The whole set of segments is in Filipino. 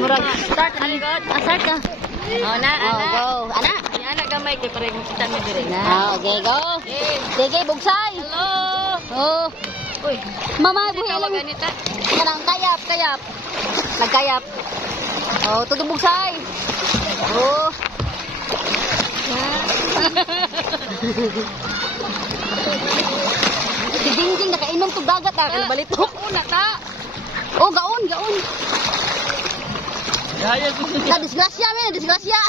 Murag start aligod. Start ka. Oh, na, ana. Go. Ana. Ni ana gamay kay pareng kita mi dire. Okay, go. Sige, bugsay. Hello. Oh. Uy, Mama, hindi buhay ka lang. ganita. Kanang kayap. Nagkayap. Oh, tudong bugsay. Oh. Si Jingjing nakainom tug dagat ah, kan balitok. Una ta. Oh, gaon. Yaya ko. Na disgrasya men, disgrasya.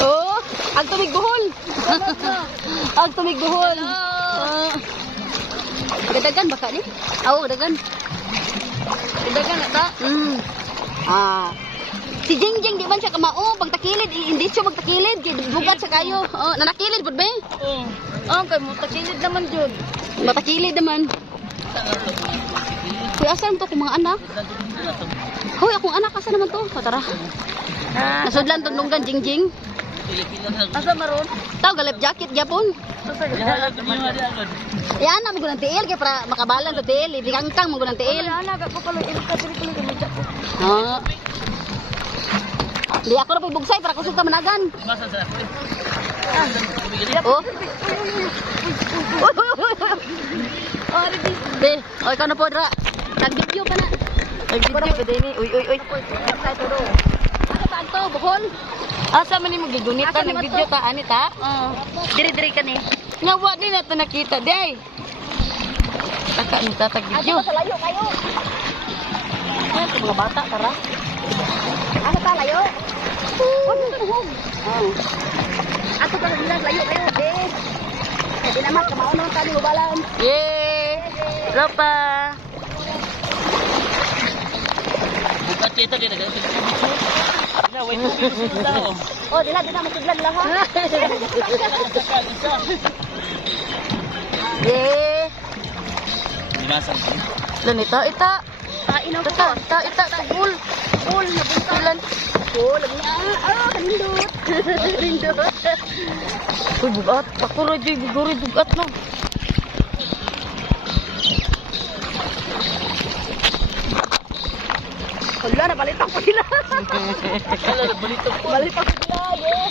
Oh, ang tumig buhol. Ang tumig buhol. Gadagan baka ni? Oo, gadagan. Dagan na ta. Ah. Si Jingjing di man siya kamao pag takilid, hindi siya magtakilid kay bugat sa kayo. Oh, nanakilid pud be. Oh. Oh, kay mo takilid naman jud. Matakilid naman. Kuya, asan mo to kung mga anak? Hoy, akong anak, asan naman to? O, tara. Nasudlan tundunggan, Jingjing. Asa maron? Tao, galip jacket, Japon. Yaya ko niyo hadi agad. Yan na, magunang tiil, kaya para makabalan sa tiil. Hindi kangkang, magunang tiil. Ana ga ko pala ilka diri ko mo japo. Ah. Di ako na po bugsay para kusog ka managan. Masa sa ako. Oh. Oh, ready. Be, o ikaw na po, Dra. Nag-video pa na. Nag-video pa din ni. Uy. Ano ba ito, Bukol? Asa man ni magidunit ta Asa naman nag-video to? ta ani ta? Diri-diri ka ni. Nga wa din na nakita day. Taka ni ta tag Ano video. sa layo kayo? Ano mga bata tara. Ano pa, layo? Huwag mo hug. Ato ka lang layo kayo, eh. Hindi naman, kamao naman kami ubalan. Yay! Ropa. Bukat kita kita ganito. Na wait ko sila oh. Oh, dila masudlan lang ha. Yay! Dimasan. Lan ita. Inaw ko to. Ita tagul. Cool, nabuntalan. Cool, kanindot. Kanindot. Uy bugat. Pakuro joy buguri bugat no. Wala na, balitak pa sila. Wala balitok. Balitak pa sila, eh.